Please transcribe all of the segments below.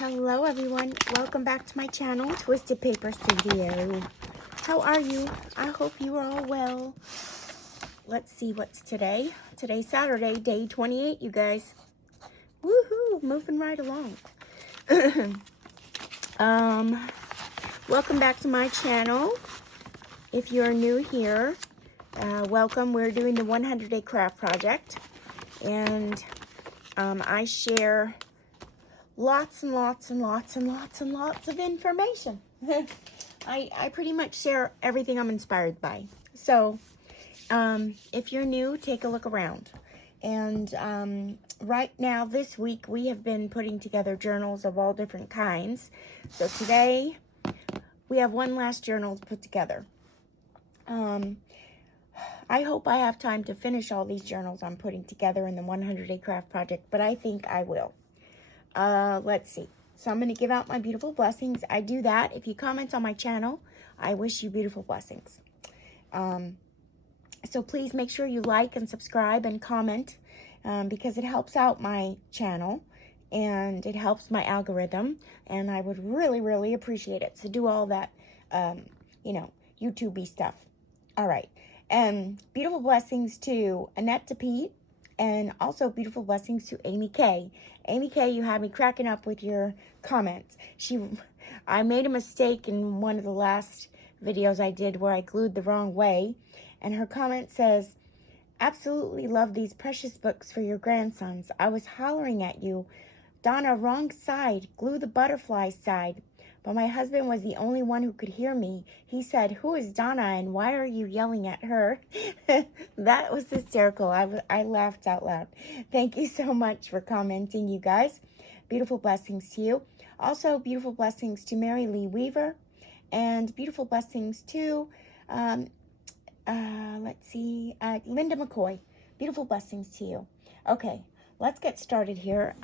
Hello everyone, welcome back to my channel, Twisted Paper Studio. How are you? I hope you are all well. Let's see what's today. Today's Saturday, day 28, you guys. Woohoo, moving right along. Welcome back to my channel. If you're new here, welcome. We're doing the 100-day craft project, and I share lots and lots and lots and lots and lots of information. I pretty much share everything I'm inspired by. So if you're new, take a look around. And right now, this week, we have been putting together journals of all different kinds. So today, we have one last journal to put together. I hope I have time to finish all these journals I'm putting together in the 100-day craft project, but I think I will. Let's see. So I'm going to give out my beautiful blessings. I do that. If you comment on my channel, I wish you beautiful blessings. So please make sure you like and subscribe and comment because it helps out my channel and it helps my algorithm, and I would really, really appreciate it. So do all that, YouTube-y stuff. All right. And beautiful blessings to Annette DePete, and also beautiful blessings to Amy K. Amy K, you had me cracking up with your comments. I made a mistake in one of the last videos I did where I glued the wrong way. And her comment says, absolutely love these precious books for your grandsons. I was hollering at you, Donna, wrong side, glue the butterfly side. But my husband was the only one who could hear me. He said, who is Donna and why are you yelling at her? That was hysterical. I laughed out loud. Thank you so much for commenting, you guys. Beautiful blessings to you. Also, beautiful blessings to Mary Lee Weaver. And beautiful blessings to, Linda McCoy. Beautiful blessings to you. Okay, let's get started here.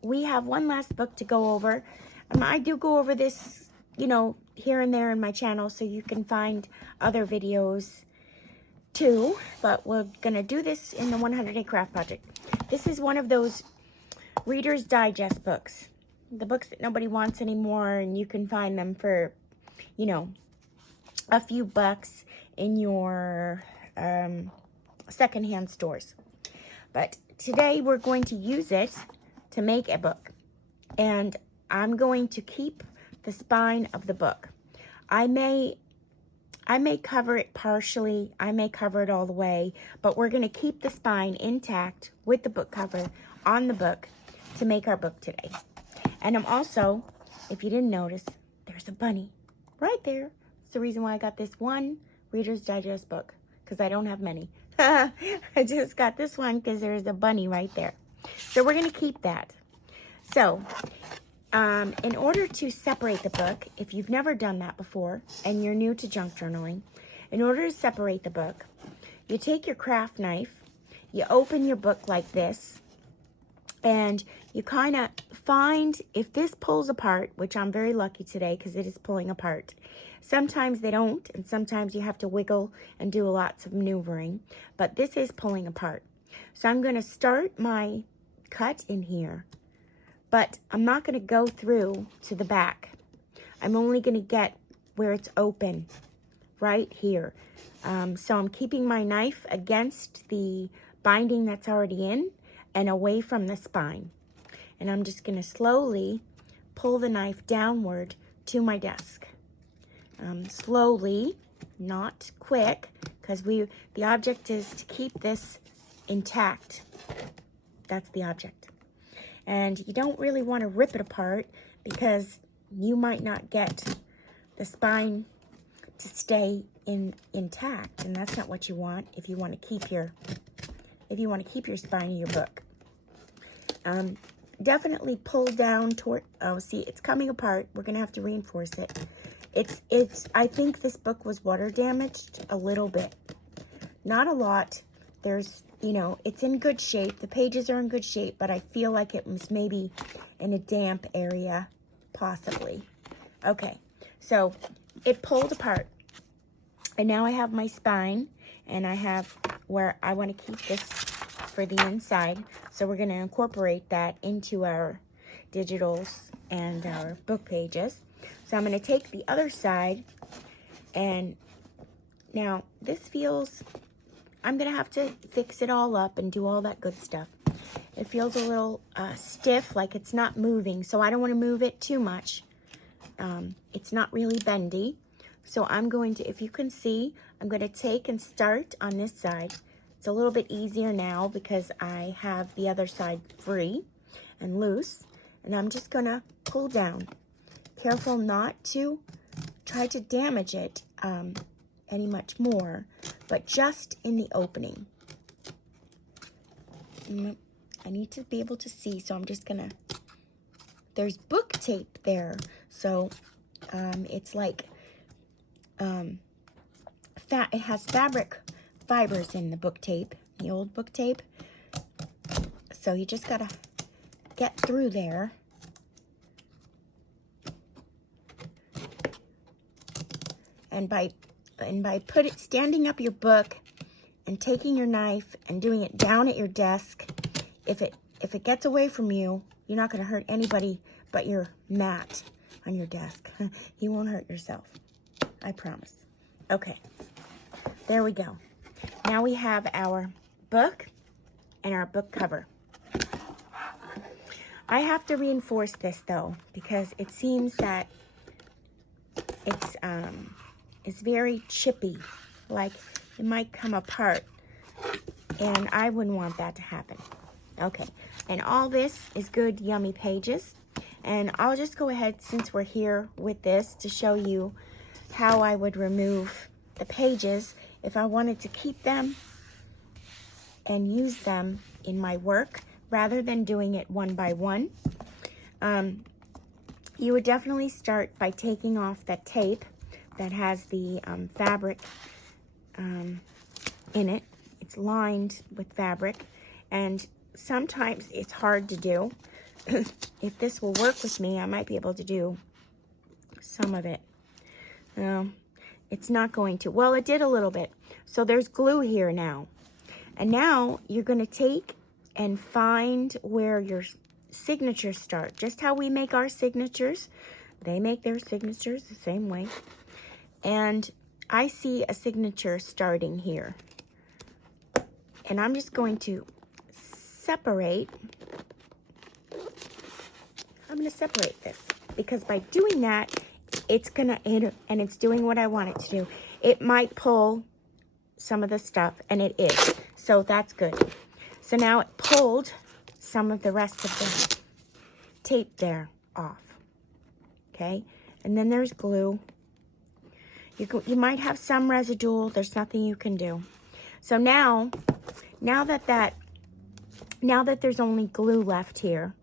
We have one last book to go over. I do go over this, here and there in my channel, so you can find other videos too. But we're going to do this in the 100-day craft project. This is one of those Reader's Digest books. The books that nobody wants anymore, and you can find them for, a few bucks in your secondhand stores. But today we're going to use it to make a book. And I'm going to keep the spine of the book. I may cover it partially. I may cover it all the way, but we're going to keep the spine intact with the book cover on the book to make our book today. And I'm also, if you didn't notice, there's a bunny right there. It's the reason why I got this one Reader's Digest book, because I don't have many. I just got this one because there's a bunny right there. So we're going to keep that. So, in order to separate the book, if you've never done that before and you're new to junk journaling, in order to separate the book, you take your craft knife, you open your book like this, and you kind of find if this pulls apart, which I'm very lucky today because it is pulling apart. Sometimes they don't, and sometimes you have to wiggle and do lots of maneuvering, but this is pulling apart. So I'm going to start my cut in here. But I'm not going to go through to the back. I'm only going to get where it's open, right here. So I'm keeping my knife against the binding that's already in and away from the spine. And I'm just going to slowly pull the knife downward to my desk. Slowly, not quick, because the object is to keep this intact. That's the object. And you don't really want to rip it apart because you might not get the spine to stay intact, and that's not what you want if you want to keep your spine in your book. Definitely pull down toward. Oh, see, it's coming apart. We're gonna have to reinforce it. I think this book was water damaged a little bit, not a lot. There's, it's in good shape. The pages are in good shape, but I feel like it was maybe in a damp area, possibly. Okay, so it pulled apart. And now I have my spine, and I have where I want to keep this for the inside. So we're going to incorporate that into our digitals and our book pages. So I'm going to take the other side, and now this feels, I'm going to have to fix it all up and do all that good stuff. It feels a little stiff, like it's not moving, so I don't want to move it too much. It's not really bendy. So I'm going to, if you can see, I'm going to take and start on this side. It's a little bit easier now because I have the other side free and loose. And I'm just going to pull down. Careful not to try to damage it any much more, but just in the opening. I need to be able to see, so I'm just going to, there's book tape there. So it's like, it has fabric fibers in the book tape, the old book tape. So you just gotta get through there. And by standing up your book and taking your knife and doing it down at your desk, if it gets away from you, you're not gonna hurt anybody but your mat on your desk. You won't hurt yourself, I promise. Okay, there we go. Now we have our book and our book cover. I have to reinforce this though, because it seems that it's very chippy, like it might come apart, and I wouldn't want that to happen. Okay, and all this is good, yummy pages. And I'll just go ahead, since we're here with this, to show you how I would remove the pages if I wanted to keep them and use them in my work rather than doing it one by one. You would definitely start by taking off that tape that has the fabric in it. It's lined with fabric, and sometimes it's hard to do. If this will work with me, I might be able to do some of it. It's not going to. Well, it did a little bit. So there's glue here now. And now you're going to take and find where your signatures start. Just how we make our signatures. They make their signatures the same way. And I see a signature starting here. And I'm just going to separate. I'm going to separate this, because by doing that, it's going to, and it's doing what I want it to do. It might pull some of the stuff, and it is. So that's good. So now it pulled some of the rest of the tape there off. Okay? And then there's glue. You might have some residual. There's nothing you can do. So now that there's only glue left here,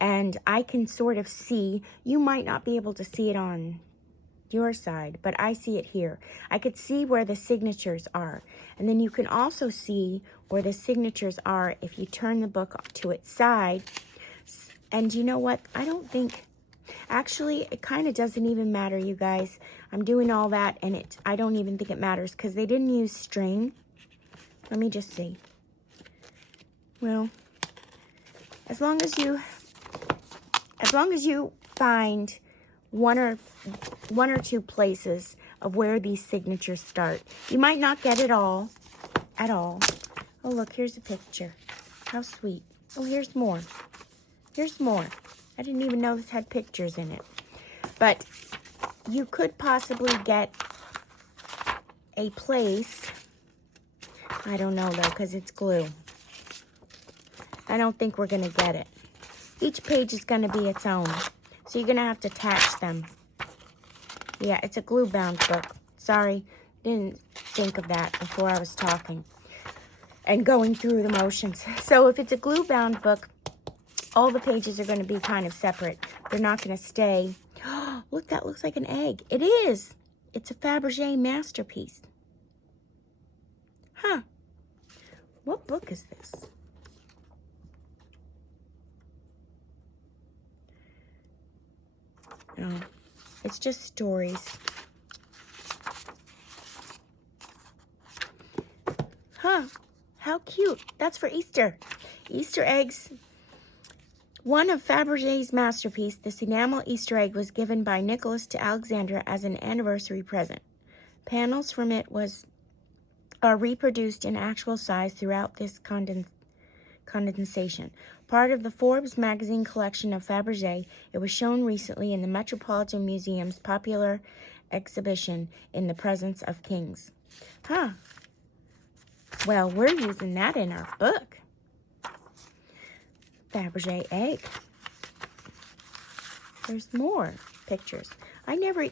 and I can sort of see, you might not be able to see it on your side, but I see it here. I could see where the signatures are. And then you can also see where the signatures are if you turn the book to its side. And you know what? I don't think, actually, it kind of doesn't even matter, you guys. I'm doing all that, and I don't even think it matters, because they didn't use string. Let me just see. Well, as long as you find one or two places of where these signatures start. You might not get it all at all. Oh, look, here's a picture. How sweet. Oh, here's more. Here's more. I didn't even know this had pictures in it. But you could possibly get a place. I don't know, though, because it's glue. I don't think we're going to get it. Each page is going to be its own. So you're going to have to attach them. Yeah, it's a glue-bound book. Sorry, didn't think of that before I was talking and going through the motions. So if it's a glue-bound book, all the pages are going to be kind of separate. They're not going to stay. Look, that looks like an egg. It is. It's a Fabergé masterpiece. Huh. What book is this? Oh, it's just stories. Huh, how cute. That's for Easter. Easter eggs. One of Fabergé's masterpiece, this enamel Easter egg was given by Nicholas to Alexandra as an anniversary present. Panels from it are reproduced in actual size throughout this condensation. Part of the Forbes magazine collection of Fabergé, it was shown recently in the Metropolitan Museum's popular exhibition In the Presence of Kings. Huh. Well, we're using that in our book. Fabergé egg. There's more pictures. I never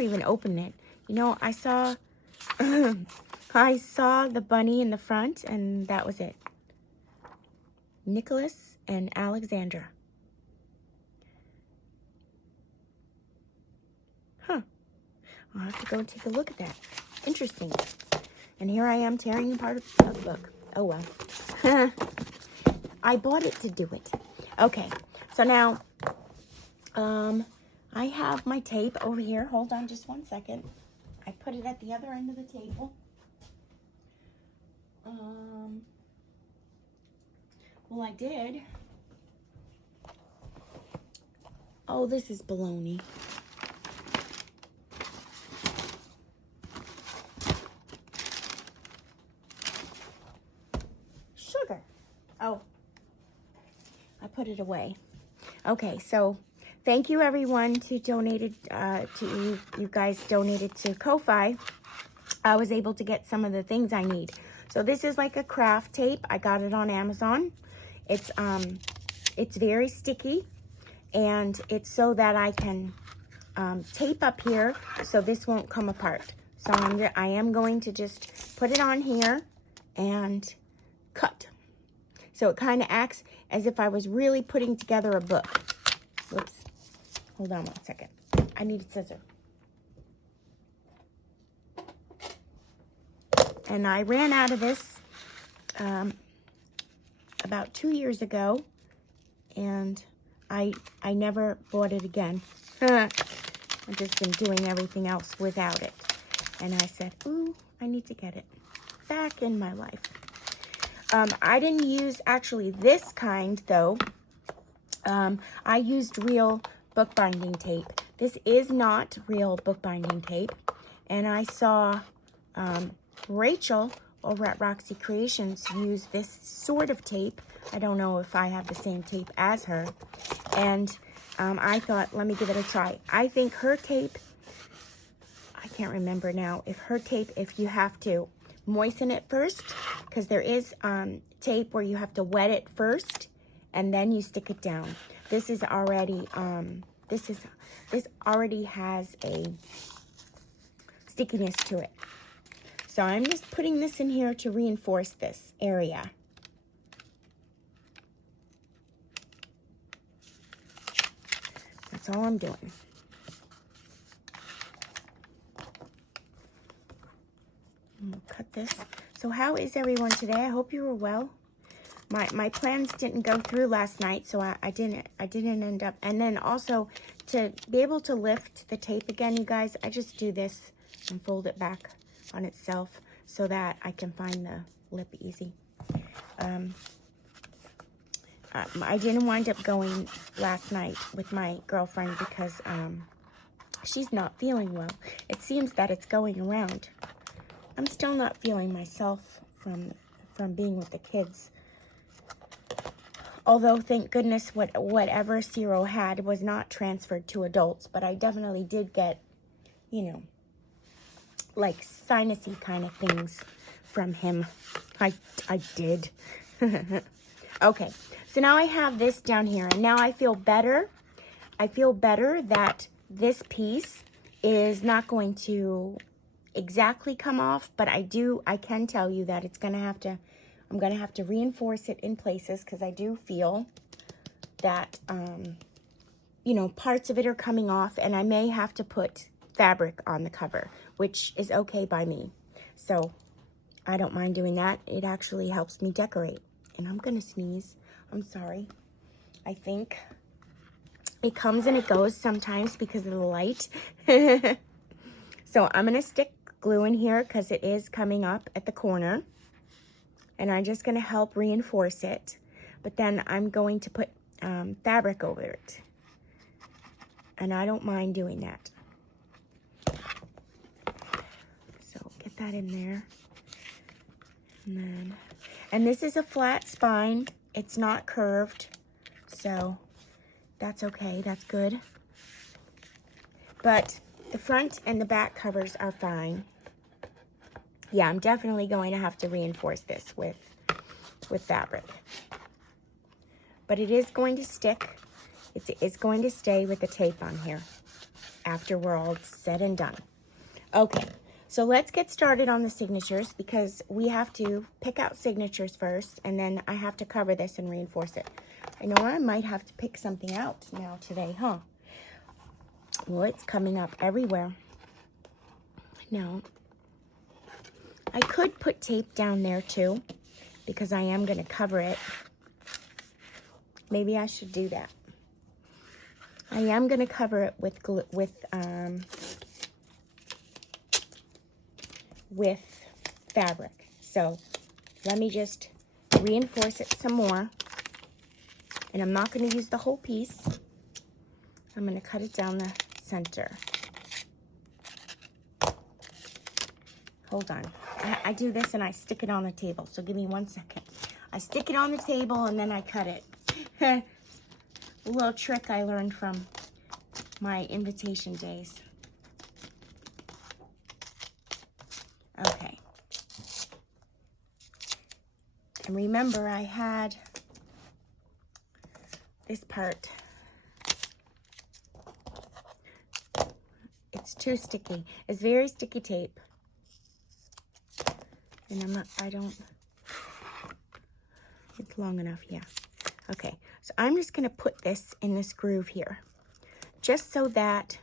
even opened it. You know, I saw I saw the bunny in the front, and that was it. Nicholas and Alexandra. Huh. I'll have to go and take a look at that. Interesting. And here I am tearing apart a book. Oh, well. I bought it to do it. Okay. So now, I have my tape over here. Hold on just one second. I put it at the other end of the table. Well, I did. Oh, this is baloney. Sugar. Oh, I put it away. Okay, so thank you everyone who donated, you guys donated to Ko-Fi. I was able to get some of the things I need. So this is like a craft tape. I got it on Amazon. It's very sticky, and it's so that I can tape up here so this won't come apart. So I am going to just put it on here and cut. So it kind of acts as if I was really putting together a book. Whoops. Hold on one second. I need a scissor. And I ran out of this about 2 years ago, and I never bought it again. I've just been doing everything else without it. And I said, ooh, I need to get it back in my life. I didn't use actually this kind, though. I used real bookbinding tape. This is not real bookbinding tape. And I saw Rachel over at Roxy Creations use this sort of tape. I don't know if I have the same tape as her. And I thought, let me give it a try. I think her tape, I can't remember now, if you have to moisten it first, because there is tape where you have to wet it first and then you stick it down. This is already this already has a stickiness to it. So I'm just putting this in here to reinforce this area. That's all I'm doing. We'll cut this. So how is everyone today? I hope you were well. My plans didn't go through last night, so I didn't end up. And then also to be able to lift the tape again, you guys, I just do this and fold it back on itself so that I can find the lip easy. I didn't wind up going last night with my girlfriend because she's not feeling well. It seems that it's going around. I'm still not feeling myself from being with the kids. Although, thank goodness, whatever Ciro had was not transferred to adults. But I definitely did get, you know, like sinusy kind of things from him. I did. Okay, so now I have this down here. And now I feel better. I feel better that this piece is not going to exactly come off. But I can tell you that it's going to have to... I'm going to have to reinforce it in places because I do feel that, you know, parts of it are coming off, and I may have to put fabric on the cover, which is okay by me. So I don't mind doing that. It actually helps me decorate. And I'm going to sneeze. I'm sorry. I think it comes and it goes sometimes because of the light. So I'm going to stick glue in here because it is coming up at the corner. And I'm just going to help reinforce it. But then I'm going to put fabric over it. And I don't mind doing that. So get that in there. And this is a flat spine. It's not curved. So that's okay. That's good. But the front and the back covers are fine. Yeah, I'm definitely going to have to reinforce this with fabric. But it is going to stick. It's going to stay with the tape on here after we're all said and done. Okay, so let's get started on the signatures because we have to pick out signatures first, and then I have to cover this and reinforce it. I know I might have to pick something out now today, huh? Well, it's coming up everywhere. Now, I could put tape down there too because I am going to cover it. Maybe I should do that. I am going to cover it with fabric. So let me just reinforce it some more. And I'm not going to use the whole piece. I'm going to cut it down the center. Hold on. I do this and I stick it on the table. So give me 1 second. I stick it on the table and then I cut it. A little trick I learned from my invitation days. Okay. And remember, I had this part. It's too sticky. It's very sticky tape. And it's long enough, yeah. Okay, so I'm just gonna put this in this groove here, just so that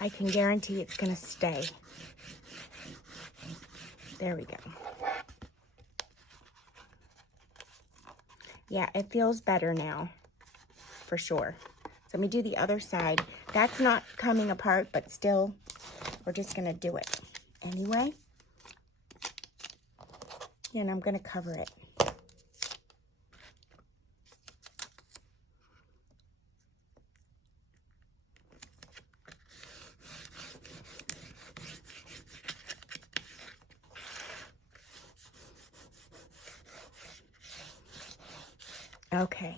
I can guarantee it's gonna stay. There we go. Yeah, it feels better now, for sure. So let me do the other side. That's not coming apart, but still, we're just gonna do it anyway. And I'm gonna cover it. Okay.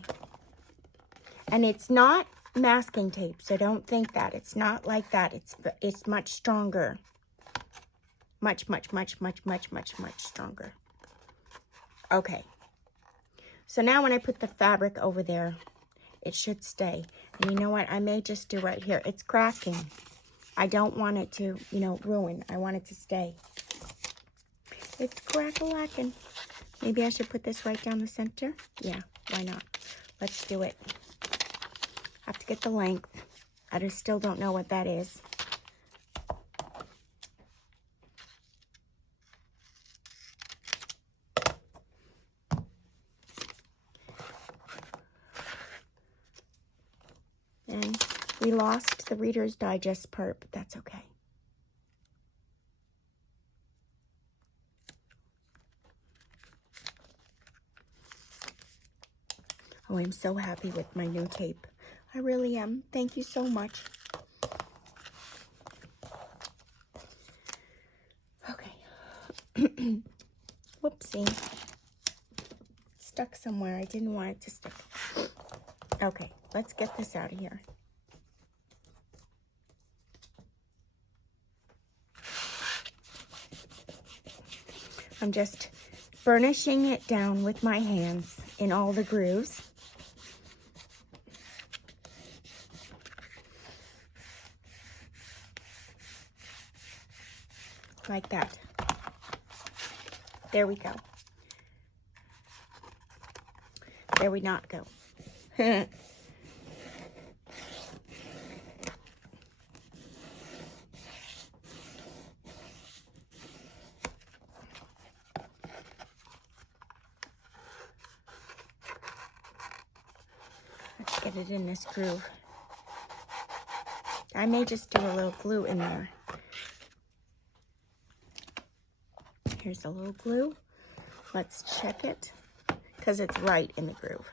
And it's not masking tape, so don't think that. It's not like that. It's much stronger. Much stronger. Okay. So now when I put the fabric over there, it should stay. And you know what? I may just do right here. It's cracking. I don't want it to, ruin. I want it to stay. It's crack-a-lacking. Maybe I should put this right down the center. Yeah, why not? Let's do it. I have to get the length. I just still don't know what that is. And we lost the Reader's Digest part, but that's okay. Oh, I'm so happy with my new tape. I really am. Thank you so much. Okay. Whoopsie. Stuck somewhere. I didn't want it to stick. Okay, let's get this out of here. I'm just burnishing it down with my hands in all the grooves. Like that. There we go. There we not go. Let's get it in this groove. I may just do a little glue in there. Here's a little glue. Let's check it because it's right in the groove.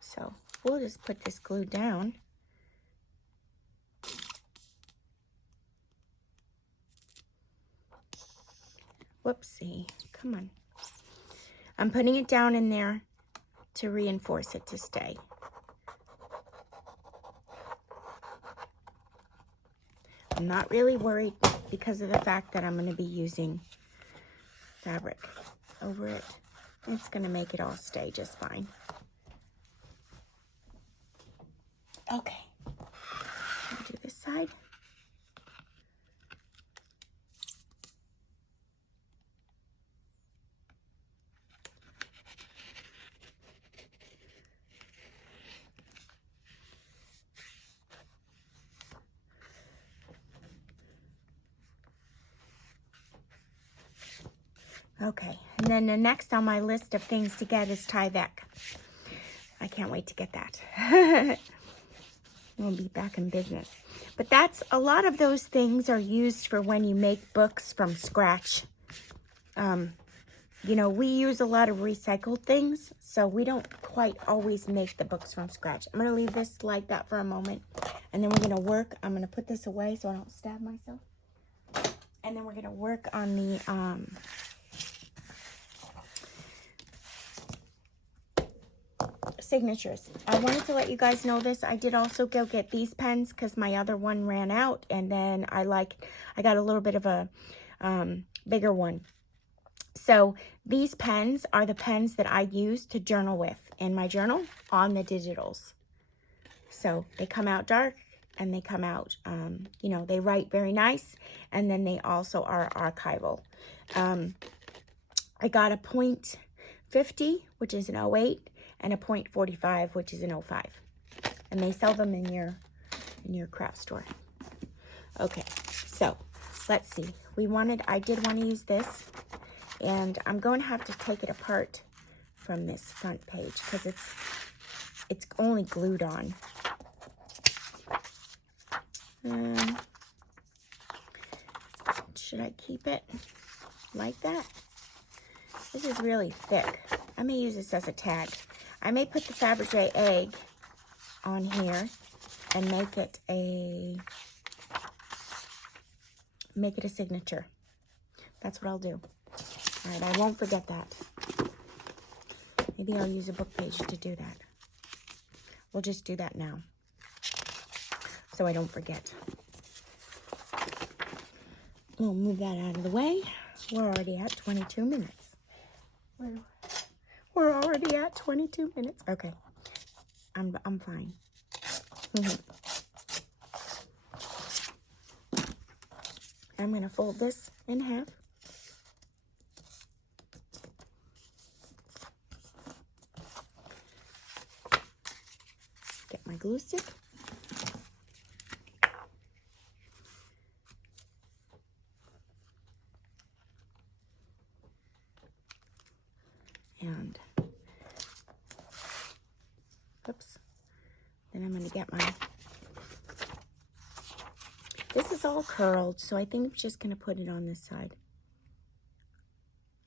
So we'll just put this glue down. Whoopsie, come on. I'm putting it down in there to reinforce it to stay. I'm not really worried because of the fact that I'm going to be using fabric over it. It's going to make it all stay just fine. Okay, I'll do this side. Okay, and then the next on my list of things to get is Tyvek. I can't wait to get that. We'll be back in business. But that's, a lot of those things are used for when you make books from scratch. You know, we use a lot of recycled things, so we don't quite always make the books from scratch. I'm going to leave this like that for a moment, and then we're going to work. I'm going to put this away so I don't stab myself. And then we're going to work on the signatures. I wanted to let you guys know this. I did also go get these pens because my other one ran out, and then I got a little bit of a bigger one. So these pens are the pens that I use to journal with in my journal on the digitals. So they come out dark and they come out, you know, they write very nice, and then they also are archival. I got a .50, which is an 08, and a .45, which is an 05. And they sell them in your craft store. Okay, so let's see. I did want to use this, and I'm going to have to take it apart from this front page because it's only glued on. Should I keep it like that? This is really thick. I may use this as a tag. I may put the Fabergé egg on here and make it a signature. That's what I'll do. All right, I won't forget that. Maybe I'll use a book page to do that. We'll just do that now so I don't forget. We'll move that out of the way. We're already at 22 minutes. We're already at 22 minutes. Okay, I'm fine. I'm gonna fold this in half. Get my glue stick. And, oops, then I'm going to get this is all curled, so I think I'm just going to put it on this side.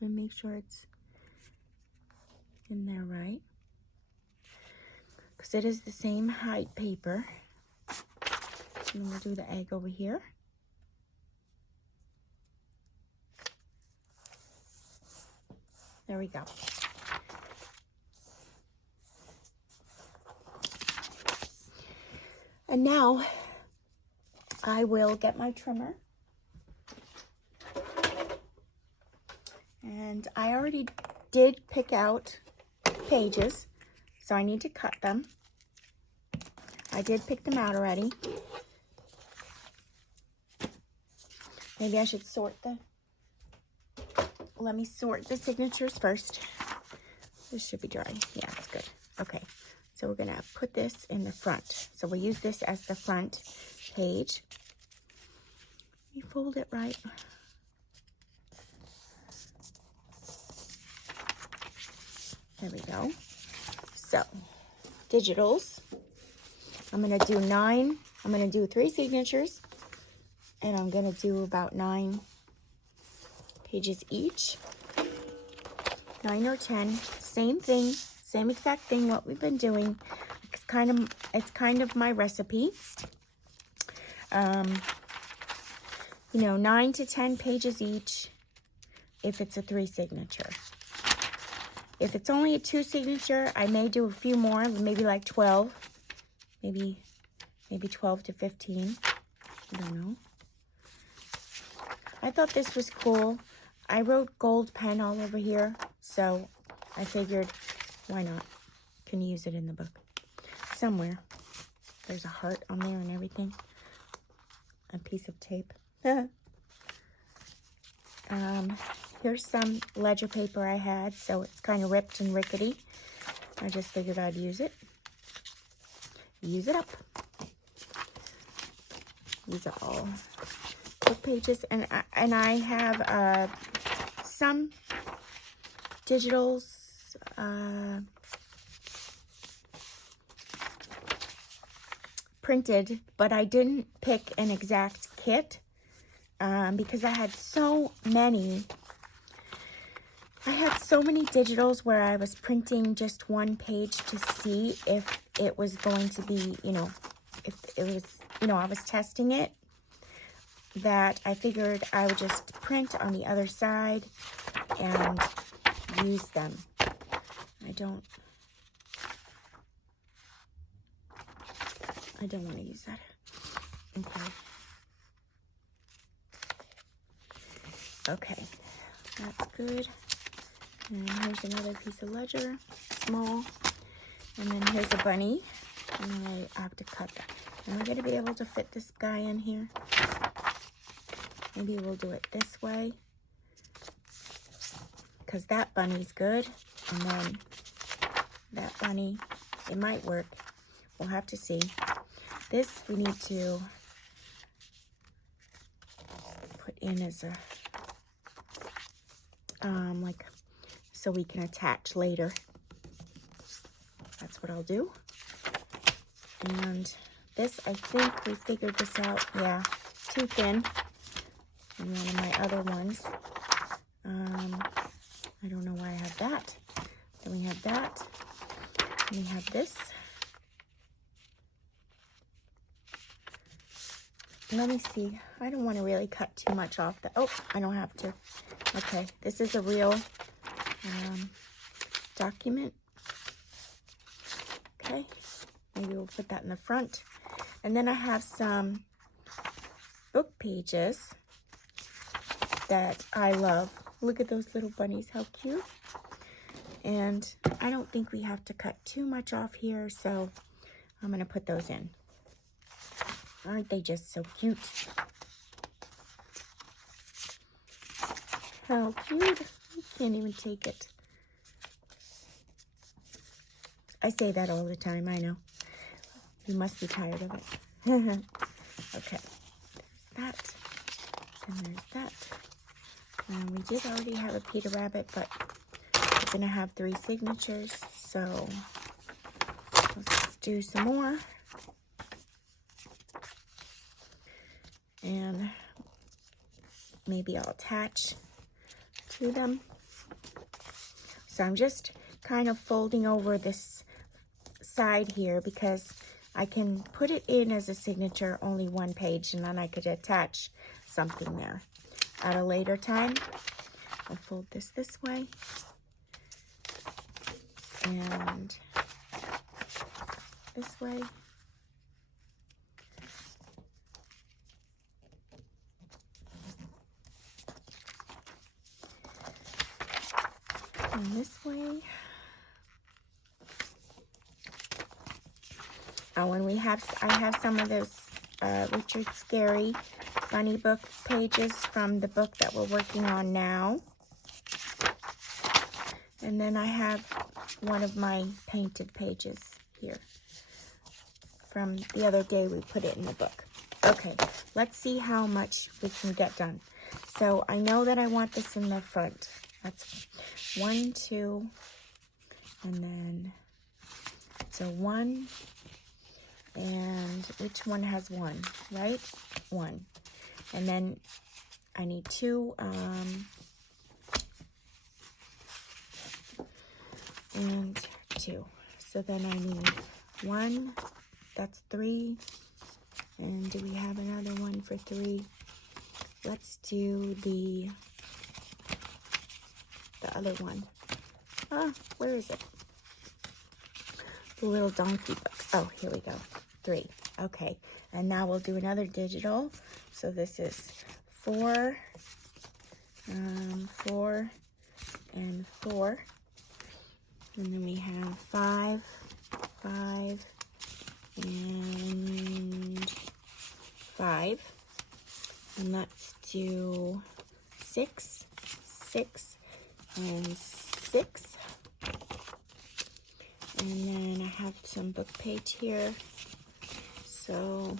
And make sure it's in there right. Because it is the same height paper. And we'll do the egg over here. There we go. And now I will get my trimmer. And I already did pick out pages, so I need to cut them. I did pick them out already. Maybe I should let me sort the signatures first. This should be dry. Yeah, it's good. Okay. So we're going to put this in the front. So we'll use this as the front page. You fold it right. There we go. So, digitals. I'm going to do 9. I'm going to do 3 signatures. And I'm going to do about 9 pages each. 9 or 10, same thing, same exact thing, what we've been doing. It's kind of my recipe. You know, 9 to 10 pages each if it's a 3 signature. If it's only a 2 signature, I may do a few more, maybe like 12. Maybe 12 to 15. I don't know. I thought this was cool. I wrote gold pen all over here, so I figured, why not? Can use it in the book. Somewhere. There's a heart on there and everything. A piece of tape. Here's some ledger paper I had, so it's kind of ripped and rickety. I just figured I'd use it. Use it up. These are all book pages, and I have some digitals, printed, but I didn't pick an exact kit because I had so many. I had so many digitals where I was printing just one page to see if it was going to be, you know, if it was, you know, I was testing it, that I figured I would just print on the other side and use them. I don't want to use that. Okay, that's good. And here's another piece of ledger, small. And then here's a bunny. And I have to cut that. Am I going to be able to fit this guy in here? Maybe we'll do it this way, because that bunny's good. And then that bunny, it might work. We'll have to see. This we need to put in as a, like, so we can attach later. That's what I'll do. And this, I think we figured this out. Yeah, too thin. And one of my other ones. I don't know why I have that. Then we have that. And we have this. Let me see. I don't want to really cut too much off. Oh, I don't have to. Okay, this is a real document. Okay, maybe we'll put that in the front. And then I have some book pages that I love. Look at those little bunnies, how cute. And I don't think we have to cut too much off here, so I'm going to put those in. Aren't they just so cute? How cute. I can't even take it. I say that all the time, I know. You must be tired of it. Okay, there's that. And there's that. And we did already have a Peter Rabbit, but we're going to have 3 signatures. So let's do some more. And maybe I'll attach to them. So I'm just kind of folding over this side here because I can put it in as a signature, only 1 page, and then I could attach something there at a later time. I'll fold this way. And this way. And this way. Oh, and I have some of those Richard Scarry funny book pages from the book that we're working on now. And then I have one of my painted pages here from the other day. We put it in the book. Okay, let's see how much we can get done. So I know that I want this in the front. That's 1, 2, and then so 1, and which one has 1, right? 1. And then I need 2 and 2. So then I need 1, that's 3. And do we have another one for 3? Let's do the other one. Where is it? The little donkey book. Oh, here we go. 3. Okay. And now we'll do another digital. So this is 4, 4, and 4. And then we have 5, 5, and 5. And let's do 6, 6, and 6. And then I have some book page here. So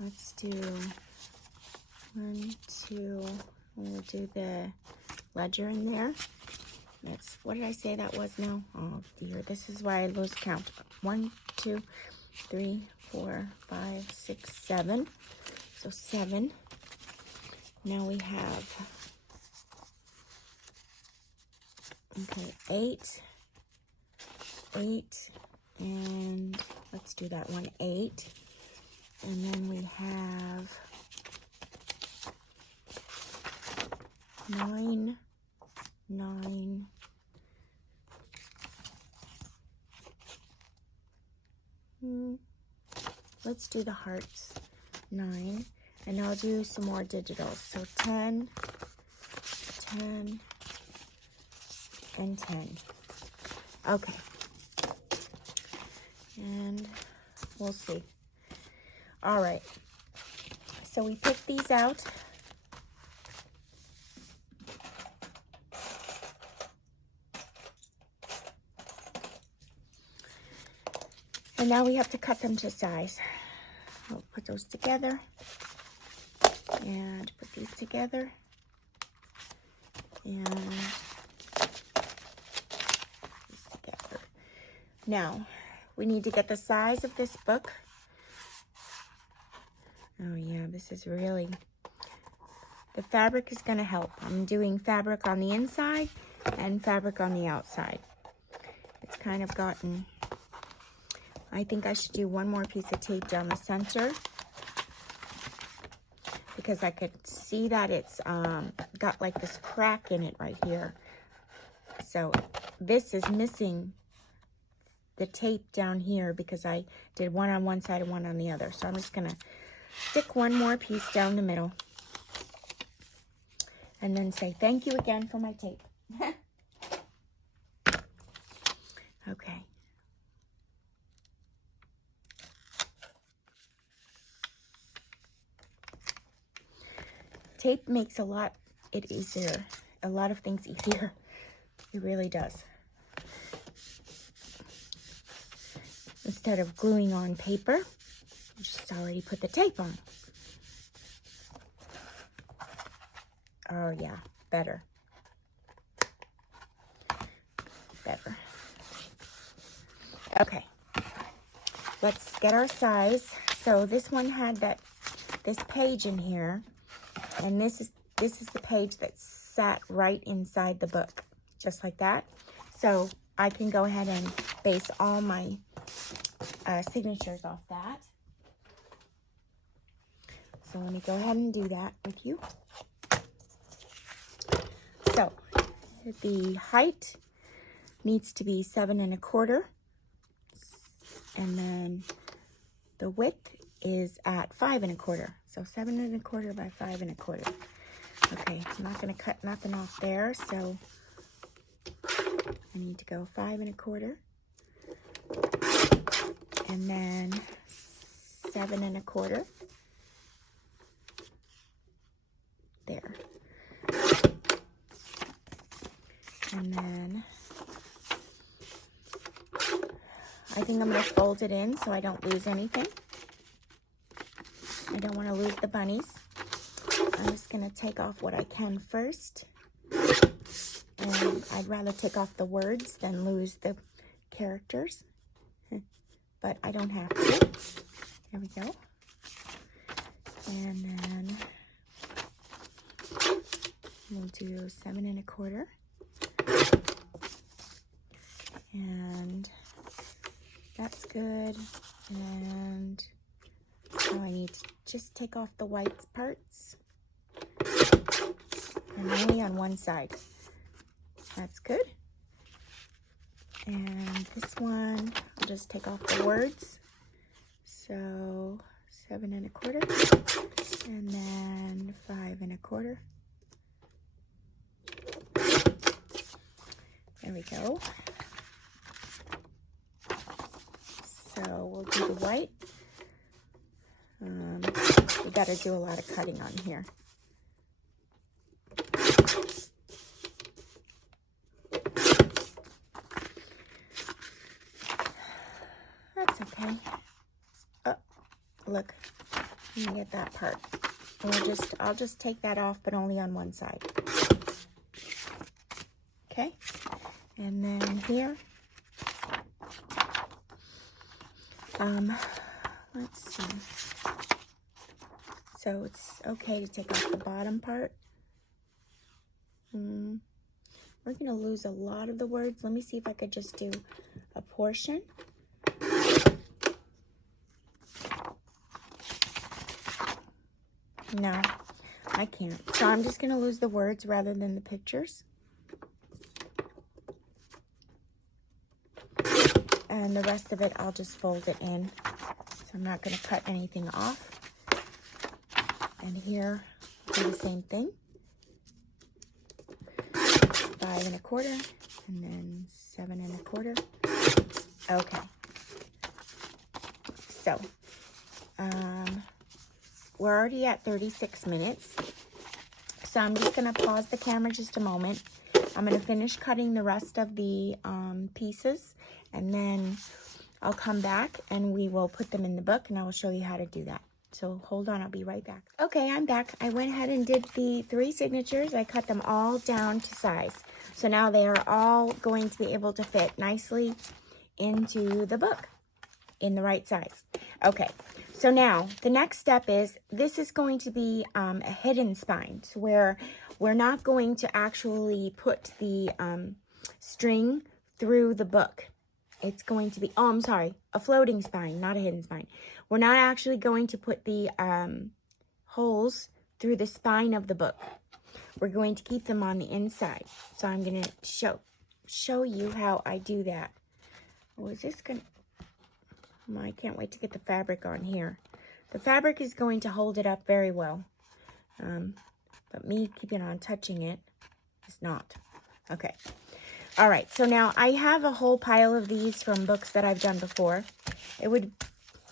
let's do 1, 2. We'll do the ledger in there. That's, what did I say that was now? Oh dear, this is why I lose count. 1, 2, 3, 4, 5, 6, 7. So 7. Now we have, okay, 8, 8, and let's do that one, 8. And then we have 9, 9, let's do the hearts, 9, and I'll do some more digitals. So 10, 10, and 10. Okay. And we'll see. All right. So we picked these out. And now we have to cut them to size. We'll put those together. And put these together. And these together. Now, we need to get the size of this book. Oh yeah, this is really, the fabric is going to help. I'm doing fabric on the inside and fabric on the outside. It's kind of gotten, I think I should do one more piece of tape down the center, because I could see that it's got like this crack in it right here. So this is missing the tape down here because I did one on one side and one on the other. So I'm just going to stick one more piece down the middle and then say thank you again for my tape. Okay. Tape makes a lot of things easier. It really does. Instead of gluing on paper, you just already put the tape on. Oh yeah, better. Better. Okay, let's get our size. So this one had this page in here, and this is the page that sat right inside the book, just like that. So I can go ahead and base all my signatures off that. So let me go ahead and do that with you. So the height needs to be 7 1/4, and then the width is at 5 1/4. So 7 1/4 by 5 1/4. Okay, I'm not going to cut nothing off there, so I need to go 5 1/4, and then 7 1/4. There. And then I think I'm going to fold it in so I don't lose anything. I don't want to lose the bunnies. I'm just going to take off what I can first. And I'd rather take off the words than lose the characters. But I don't have to. There we go. And then we'll do 7 1/4. And that's good. And now I need to just take off the white parts. And only on one side. That's good. And this one, I'll just take off the words. So 7 1/4, and then 5 1/4. There we go. So we'll do the white. We got to do a lot of cutting on here. That's okay. Oh, look, you can get that part. I'll just take that off, but only on one side. Okay, and then here, let's see. So it's okay to take off the bottom part. We're gonna lose a lot of the words. Let me see if I could just do a portion. No, I can't. So I'm just going to lose the words rather than the pictures. And the rest of it, I'll just fold it in. So I'm not going to cut anything off. And here, I'll do the same thing. 5 1/4, and then 7 1/4. Okay. So, we're already at 36 minutes. So I'm just going to pause the camera just a moment. I'm going to finish cutting the rest of the pieces, and then I'll come back and we will put them in the book, and I will show you how to do that. So hold on, I'll be right back. Okay, I'm back. I went ahead and did the 3 signatures. I cut them all down to size. So now they are all going to be able to fit nicely into the book in the right size. Okay, so now the next step is, this is going to be a hidden spine, so where we're not going to actually put the string through the book. It's going to be, oh, I'm sorry, a floating spine, not a hidden spine. We're not actually going to put the holes through the spine of the book. We're going to keep them on the inside. So I'm going to show you how I do that. Oh, is this going to... I can't wait to get the fabric on here. The fabric is going to hold it up very well. But me keeping on touching it is not. Okay. All right. So now I have a whole pile of these from books that I've done before. It would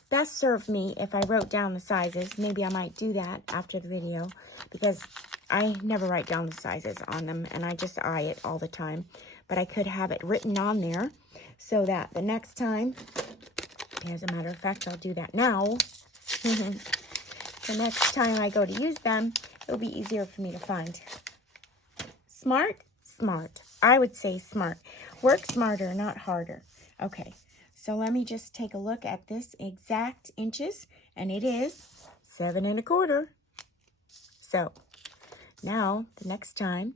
best serve me if I wrote down the sizes. Maybe I might do that after the video, because I never write down the sizes on them and I just eye it all the time. But I could have it written on there so that the next time, as a matter of fact, I'll do that now. The next time I go to use them, it'll be easier for me to find. Smart? Smart. I would say smart. Work smarter, not harder. Okay, so let me just take a look at this exact inches, and it is 7 1/4. So now the next time,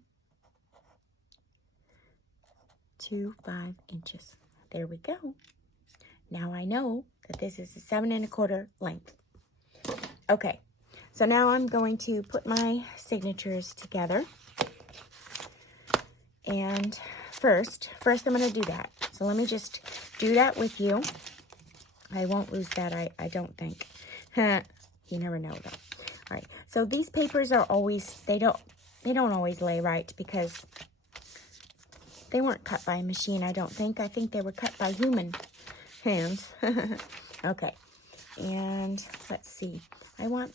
2 5 inches. There we go. Now I know that this is a 7 1/4 length. Okay, so now I'm going to put my signatures together. And first I'm going to do that. So let me just do that with you. I won't lose that, I don't think. You never know though. All right, so these papers are always, they don't always lay right, because they weren't cut by a machine, I don't think. I think they were cut by human hands. Okay, and let's see. I want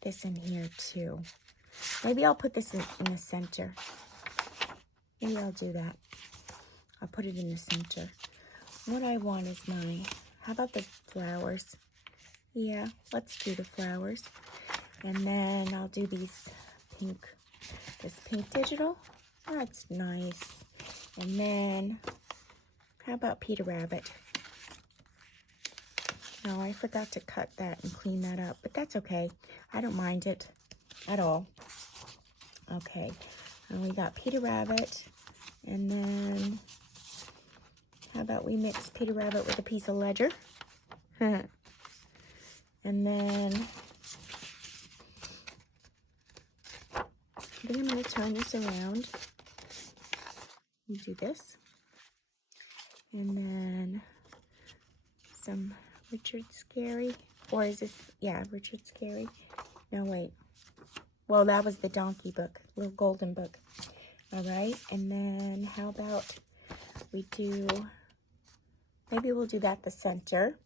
this in here too. Maybe I'll put this in the center. Maybe I'll do that. I'll put it in the center. What I want is how about the flowers? Yeah, let's do the flowers. And then I'll do this pink digital. That's nice. And then, how about Peter Rabbit? No, I forgot to cut that and clean that up, but that's okay. I don't mind it at all. Okay, and we got Peter Rabbit, and then How about we mix Peter Rabbit with a piece of ledger? And then I think I'm going to turn this around and do this. And then some Richard Scarry. Or is this, yeah, Richard Scarry. No, wait. Well, that was the donkey book, little golden book. All right, and then how about we do, maybe we'll do that the center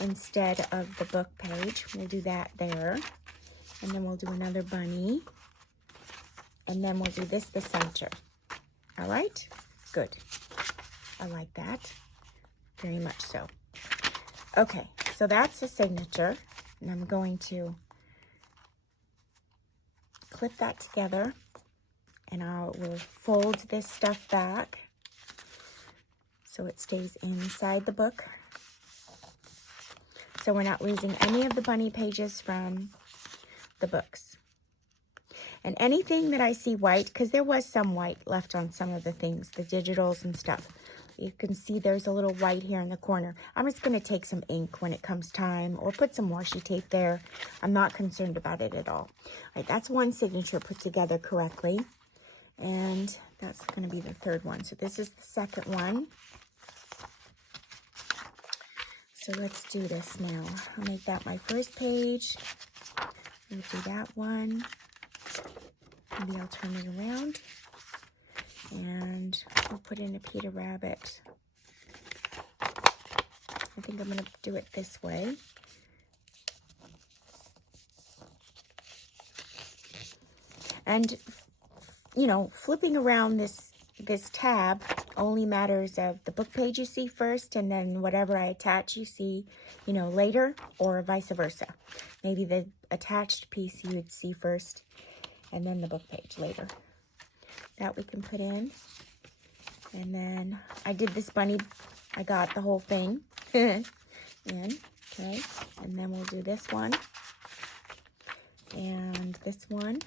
instead of the book page. We'll do that there. And then we'll do another bunny. And then we'll do this the center. All right, good. I like that, very much so. Okay, so that's the signature. And I'm going to clip that together, and we'll fold this stuff back so it stays inside the book. So we're not losing any of the bunny pages from the books. And anything that I see white, because there was some white left on some of the things, the digitals and stuff. You can see there's a little white here in the corner. I'm just going to take some ink when it comes time, or put some washi tape there. I'm not concerned about it at all. All right, that's one signature put together correctly. And that's going to be the third one. So this is the second one. So let's do this now. I'll make that my first page. We'll do that one. Maybe I'll turn it around. And we'll put in a Peter Rabbit. I think I'm going to do it this way. And, you know, flipping around this tab only matters of the book page you see first, and then whatever I attach you see, you know, later, or vice versa. Maybe the attached piece you would see first, and then the book page later. That we can put in. And then I did this bunny, I got the whole thing in, okay. And then we'll do this one, and this one,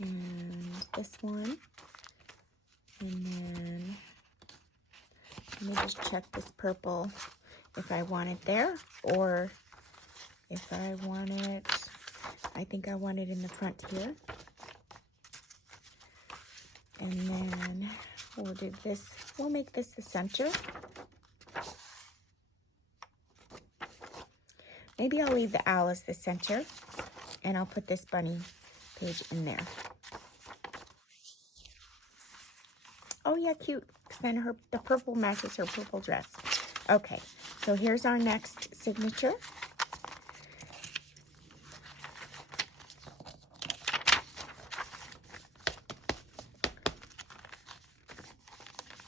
and this one, and then let me just check this purple if I want it there, or if I want it, I think I want it in the front here. And then we'll do this, we'll make this the center. Maybe I'll leave the owl as the center, and I'll put this bunny page in there. Oh yeah, cute, because then the purple matches her purple dress. Okay, so here's our next signature.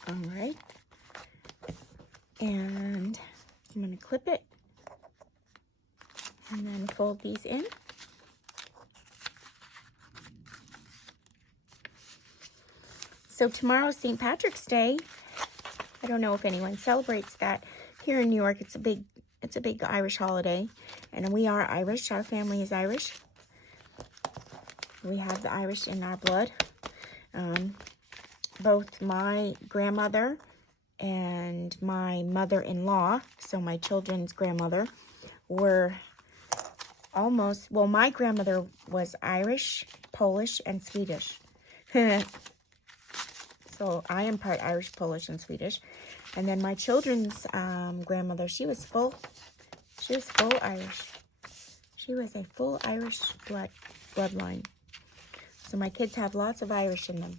All right, and I'm going to clip it and then fold these in. So tomorrow's St. Patrick's Day. I don't know if anyone celebrates that. Here in New York, it's a big Irish holiday, and we are Irish. Our family is Irish. We have the Irish in our blood. Both my grandmother and my mother-in-law, so my children's grandmother, were almost, well, my grandmother was Irish, Polish, and Swedish. So I am part Irish, Polish, and Swedish. And then my children's grandmother, she was full Irish. She was a full Irish bloodline. So my kids have lots of Irish in them.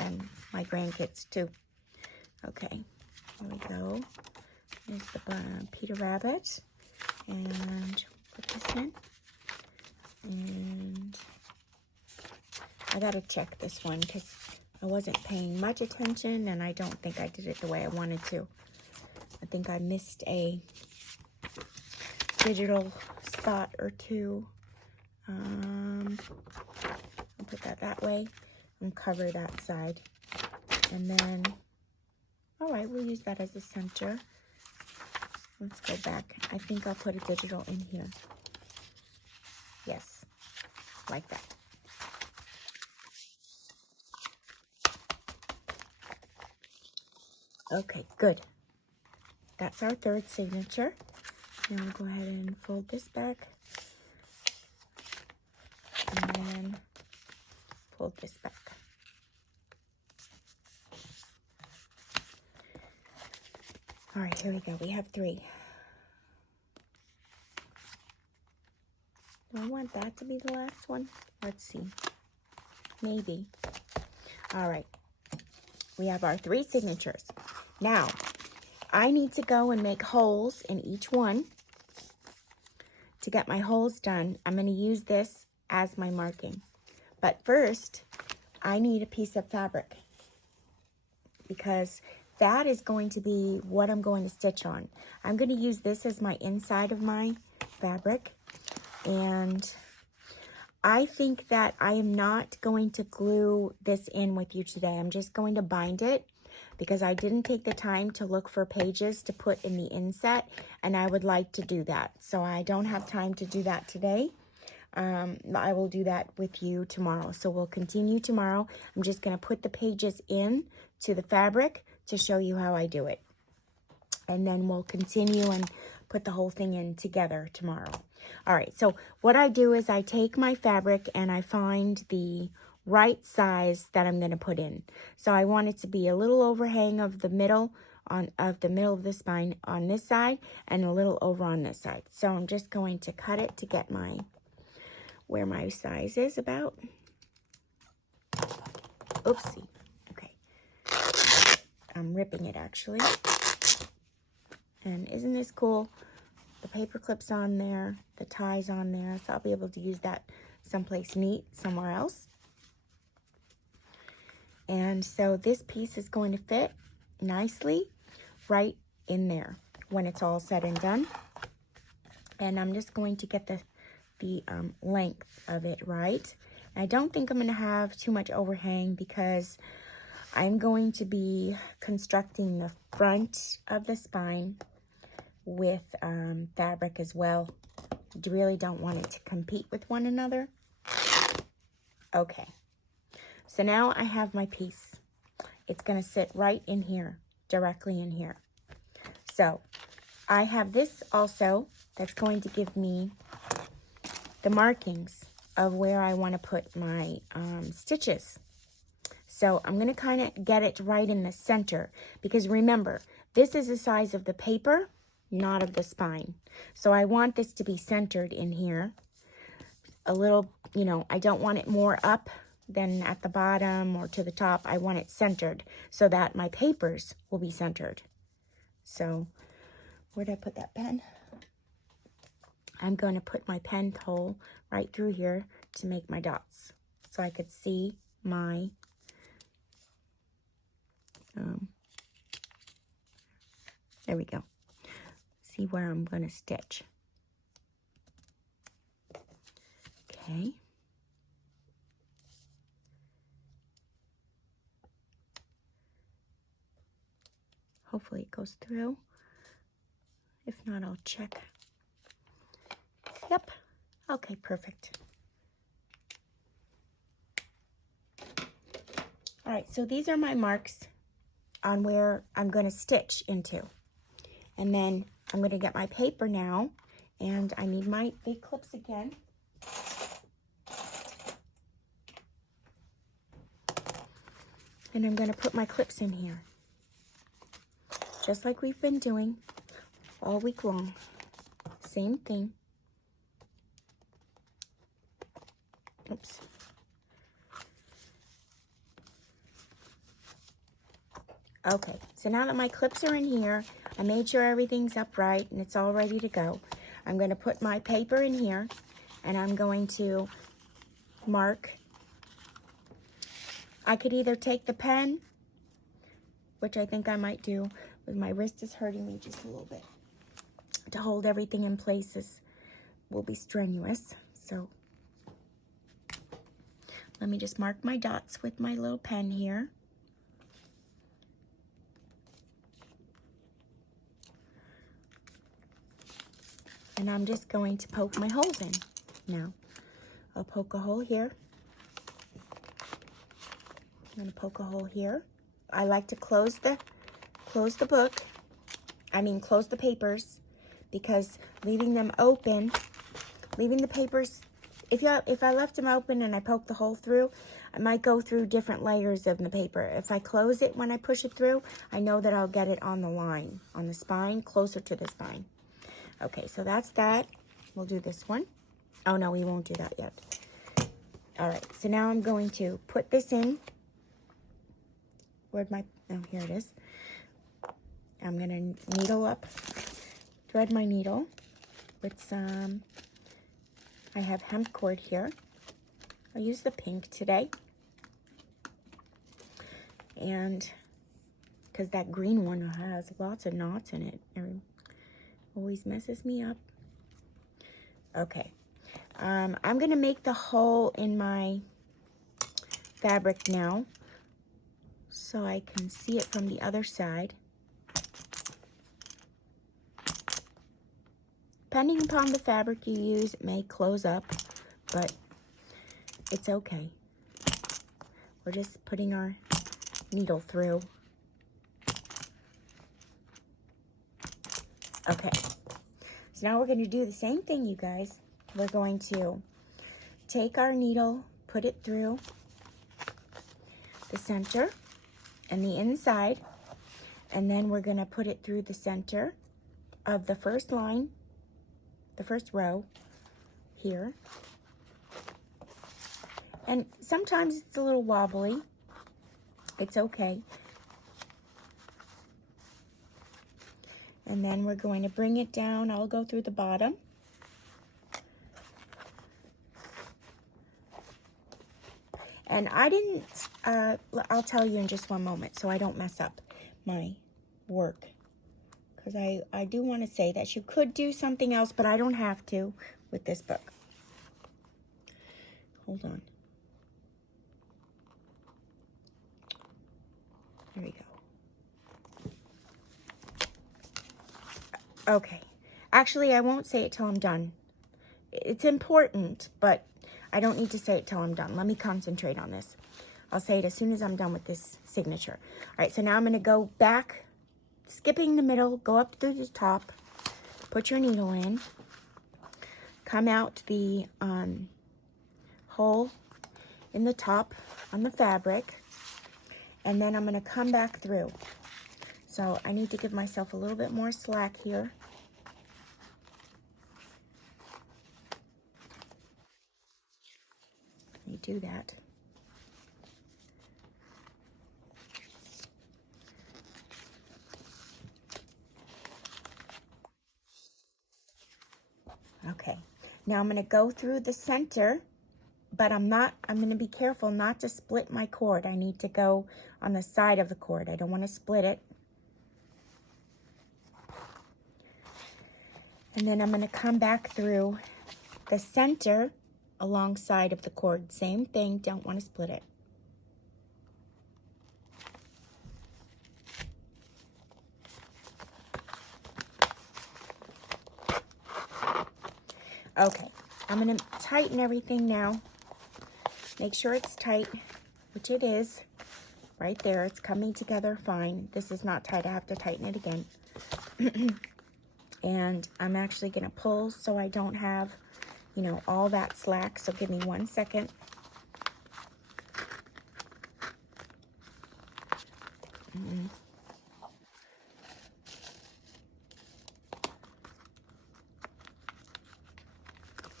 And my grandkids too. Okay, here we go. There's the Peter Rabbit. And put this in. And I gotta check this one because I wasn't paying much attention, and I don't think I did it the way I wanted to. I think I missed a digital spot or two. I'll put that way and cover that side. And then, all right, we'll use that as a center. Let's go back. I think I'll put a digital in here. Yes, like that. Okay, good. That's our third signature. Now we'll go ahead and fold this back. And then fold this back. All right, here we go. We have 3. Do I want that to be the last one? Let's see. Maybe. All right. We have our 3 signatures. Now, I need to go and make holes in each one. To get my holes done, I'm going to use this as my marking. But first, I need a piece of fabric because that is going to be what I'm going to stitch on. I'm going to use this as my inside of my fabric. And I think that I am not going to glue this in with you today. I'm just going to bind it because I didn't take the time to look for pages to put in the inset, and I would like to do that. So I don't have time to do that today. I will do that with you tomorrow. So we'll continue tomorrow. I'm just going to put the pages in to the fabric to show you how I do it. And then we'll continue and put the whole thing in together tomorrow. All right, so what I do is I take my fabric and I find the right size that I'm going to put in. So I want it to be a little overhang of the middle of the spine on this side and a little over on this side. So I'm just going to cut it to get where my size is about. Oopsie. Okay. I'm ripping it actually. And isn't this cool? The paper clip's on there, the tie's on there, so I'll be able to use that someplace neat, somewhere else. And so this piece is going to fit nicely right in there when it's all said and done. And I'm just going to get the length of it right. I don't think I'm going to have too much overhang because I'm going to be constructing the front of the spine with fabric as well. You really don't want it to compete with one another. Okay, so now I have my piece. It's going to sit right in here, directly in here. So I have this also that's going to give me the markings of where I want to put my stitches. So I'm going to kind of get it right in the center because remember, this is the size of the paper, not of the spine. So I want this to be centered in here. A little, you know, I don't want it more up than at the bottom or to the top. I want it centered so that my papers will be centered. So where did I put that pen? I'm going to put my pen hole right through here to make my dots so I could see my there we go. See where I'm going to stitch. Okay. Hopefully it goes through. If not, I'll check. Yep. Okay, perfect. All right, so these are my marks on where I'm going to stitch into. And then I'm going to get my paper now, and I need my big clips again. And I'm going to put my clips in here, just like we've been doing all week long. Same thing. Oops. Okay, so now that my clips are in here, I made sure everything's upright and it's all ready to go. I'm going to put my paper in here and I'm going to mark. I could either take the pen, which I think I might do, but my wrist is hurting me just a little bit. To hold everything in place will be strenuous, so let me just mark my dots with my little pen here. And I'm just going to poke my holes in now. I'll poke a hole here. I'm going to poke a hole here. I like to close the close the book. Close the papers, because leaving them open, leaving the papers, if I left them open and I poked the hole through, I might go through different layers of the paper. If I close it when I push it through, I know that I'll get it on the line, on the spine, closer to the spine. Okay, so that's that. We'll do this one. Oh no, we won't do that yet. All right, so now I'm going to put this in. Where'd my, oh, here it is. I'm gonna needle up, thread my needle with some, I have hemp cord here. I'll use the pink today. And because that green one has lots of knots in it, it always messes me up. Okay, I'm gonna make the hole in my fabric now so I can see it from the other side. Depending upon the fabric you use, it may close up, but it's okay. We're just putting our needle through. Okay, so now we're going to do the same thing, you guys. We're going to take our needle, put it through the center and the inside, and then we're going to put it through the center of the first line, the first row here. And sometimes it's a little wobbly. It's okay. And then we're going to bring it down. I'll go through the bottom. And I didn't, I'll tell you in just one moment so I don't mess up my work. Because I do want to say that you could do something else, but I don't have to with this book. Hold on. There we go. Okay. Actually, I won't say it till I'm done. It's important, but I don't need to say it till I'm done. Let me concentrate on this. I'll say it as soon as I'm done with this signature. All right, so now I'm going to go back, skipping the middle, go up through the top, put your needle in, come out the hole in the top on the fabric, and then I'm going to come back through. So I need to give myself a little bit more slack here. Let me do that. Okay, now I'm going to go through the center, but I'm going to be careful not to split my cord. I need to go on the side of the cord. I don't want to split it. And then I'm going to come back through the center alongside of the cord. Same thing, don't want to split it. Okay, I'm going to tighten everything now. Make sure it's tight, which it is. Right there, it's coming together fine. This is not tight, I have to tighten it again. And I'm actually going to pull so I don't have, you know, all that slack. So give me 1 second.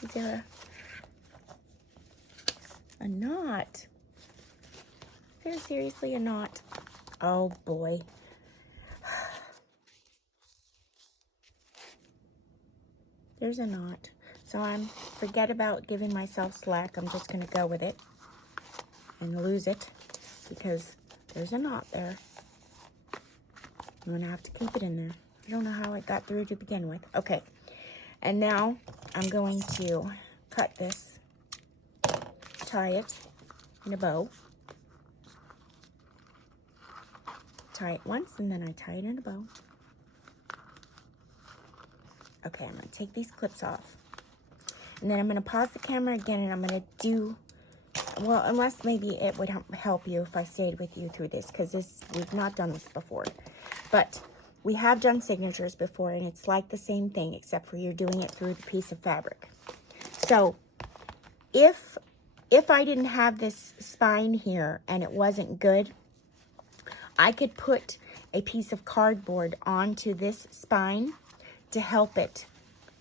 Is there a knot? Is there seriously a knot? Oh boy. There's a knot. So forget about giving myself slack. I'm just going to go with it and lose it because there's a knot there. I'm going to have to keep it in there. I don't know how it got through to begin with. Okay. And now I'm going to cut this, tie it in a bow. Tie it once and then I tie it in a bow. Okay, I'm going to take these clips off. And then I'm going to pause the camera again and I'm going to do, well, unless maybe it would help you if I stayed with you through this, because we've not done this before. But we have done signatures before, and it's like the same thing, except for you're doing it through the piece of fabric. So if I didn't have this spine here and it wasn't good, I could put a piece of cardboard onto this spine to help it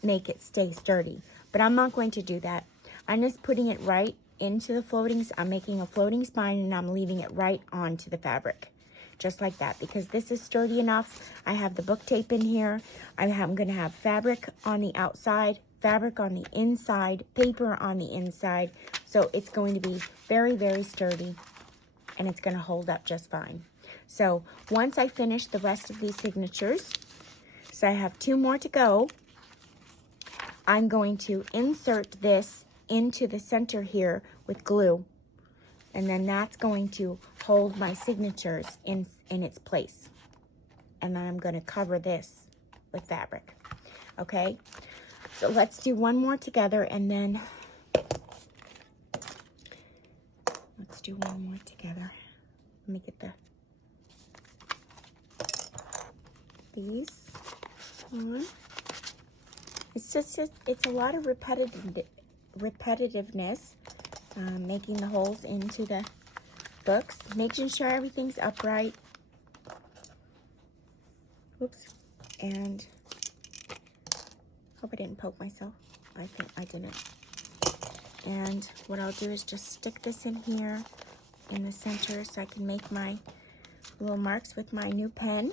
make it stay sturdy. But I'm not going to do that. I'm just putting it right into the I'm making a floating spine, and I'm leaving it right onto the fabric. Just like that, because this is sturdy enough. I have the book tape in here. I'm going to have fabric on the outside, fabric on the inside, paper on the inside. So it's going to be very, very sturdy, and it's going to hold up just fine. So once I finish the rest of these signatures, so I have 2 more to go, I'm going to insert this into the center here with glue. And then that's going to hold my signatures in its place. And then I'm going to cover this with fabric. Okay? So let's do one more together, and then let's do one more together. Let me get these on. It's just it's a lot of repetitiveness. Making the holes into the books, making sure everything's upright. Oops. And hope I didn't poke myself. I think I didn't. And what I'll do is just stick this in here in the center so I can make my little marks with my new pen.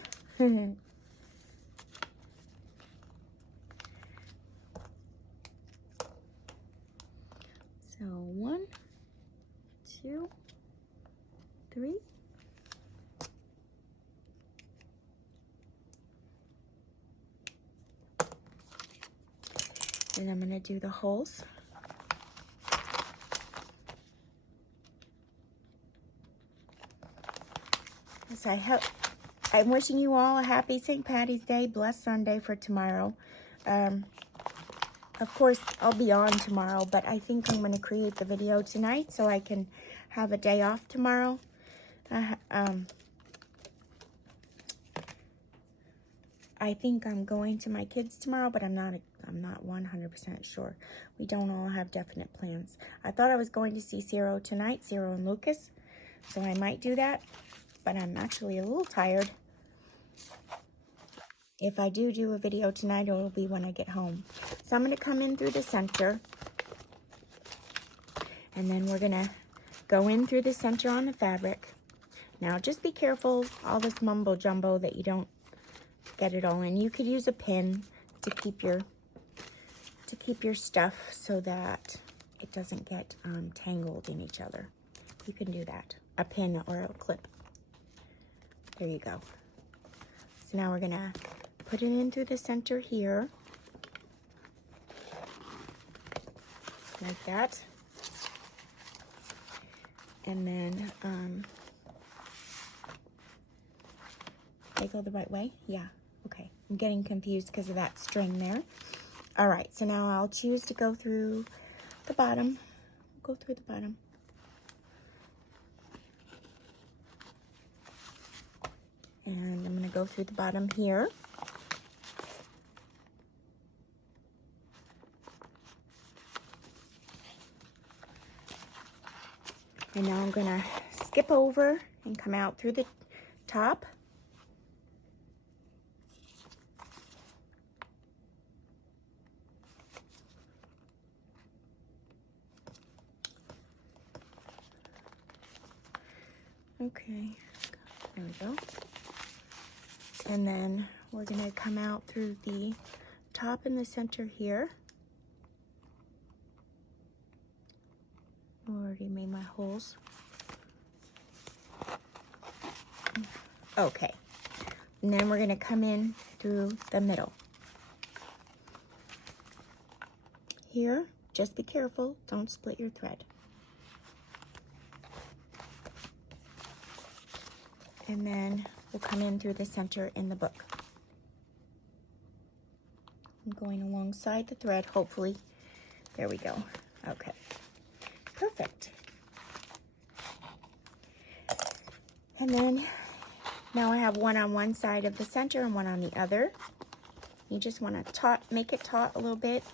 So 1, 2, 3. And I'm going to do the holes. So I'm wishing you all a happy St. Patty's Day, blessed Sunday for tomorrow. Of course, I'll be on tomorrow, but I think I'm going to create the video tonight so I can have a day off tomorrow. I think I'm going to my kids tomorrow, but I'm not 100% sure. We don't all have definite plans. I thought I was going to see Ciro tonight, Ciro and Lucas, so I might do that, but I'm actually a little tired. If I do a video tonight, it'll be when I get home. So I'm going to come in through the center. And then we're going to go in through the center on the fabric. Now, just be careful, all this mumbo jumbo, that you don't get it all in. You could use a pin to keep your stuff so that it doesn't get tangled in each other. You can do that. A pin or a clip. There you go. So now we're going to put it in through the center here, like that. And then, did I go the right way? Yeah, okay. I'm getting confused because of that string there. All right, so now I'll choose to go through the bottom. Go through the bottom. And I'm going to go through the bottom here. And now I'm going to skip over and come out through the top. Okay, there we go. And then we're going to come out through the top in the center here. I already made my holes. Okay. And then we're going to come in through the middle. Here, just be careful. Don't split your thread. And then we'll come in through the center in the book. I'm going alongside the thread, hopefully. There we go. Okay. Perfect. And then Now I have one on one side of the center and one on the other. You just want to make it taut a little bit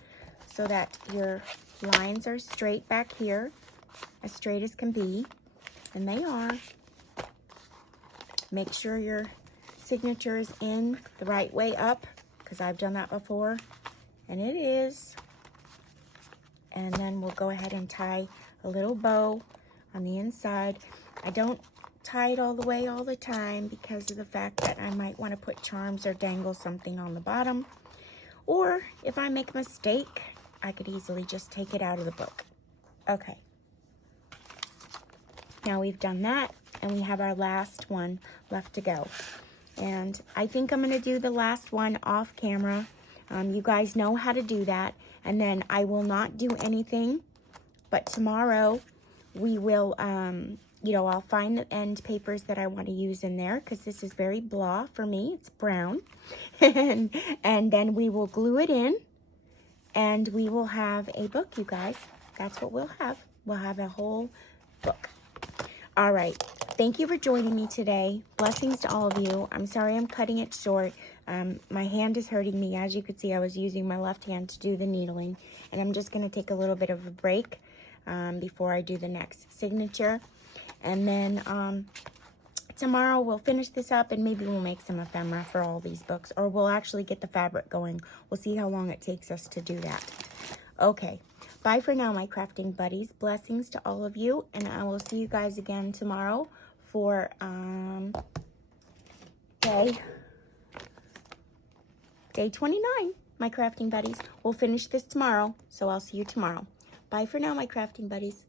so that your lines are straight back here, as straight as can be, and they are. Make sure your signature is in the right way up, because I've done that before, and it is. And then we'll go ahead and tie a little bow on the inside. I don't tie it all the way all the time because of the fact that I might want to put charms or dangle something on the bottom. Or if I make a mistake, I could easily just take it out of the book. Okay. Now we've done that, and we have our last one left to go. And I think I'm going to do the last one off camera. You guys know how to do that. And then I will not do anything. But tomorrow we will, you know, I'll find the end papers that I want to use in there, because this is very blah for me. It's brown. and then we will glue it in, and we will have a book, you guys. That's what we'll have. We'll have a whole book. All right. Thank you for joining me today. Blessings to all of you. I'm sorry I'm cutting it short. My hand is hurting me. As you could see, I was using my left hand to do the needling. And I'm just going to take a little bit of a break before I do the next signature. And then tomorrow we'll finish this up, and maybe we'll make some ephemera for all these books. Or we'll actually get the fabric going. We'll see how long it takes us to do that. Okay. Bye for now, my crafting buddies. Blessings to all of you, and I will see you guys again tomorrow for day 29, my crafting buddies. We'll finish this tomorrow, so I'll see you tomorrow. Bye for now, my crafting buddies.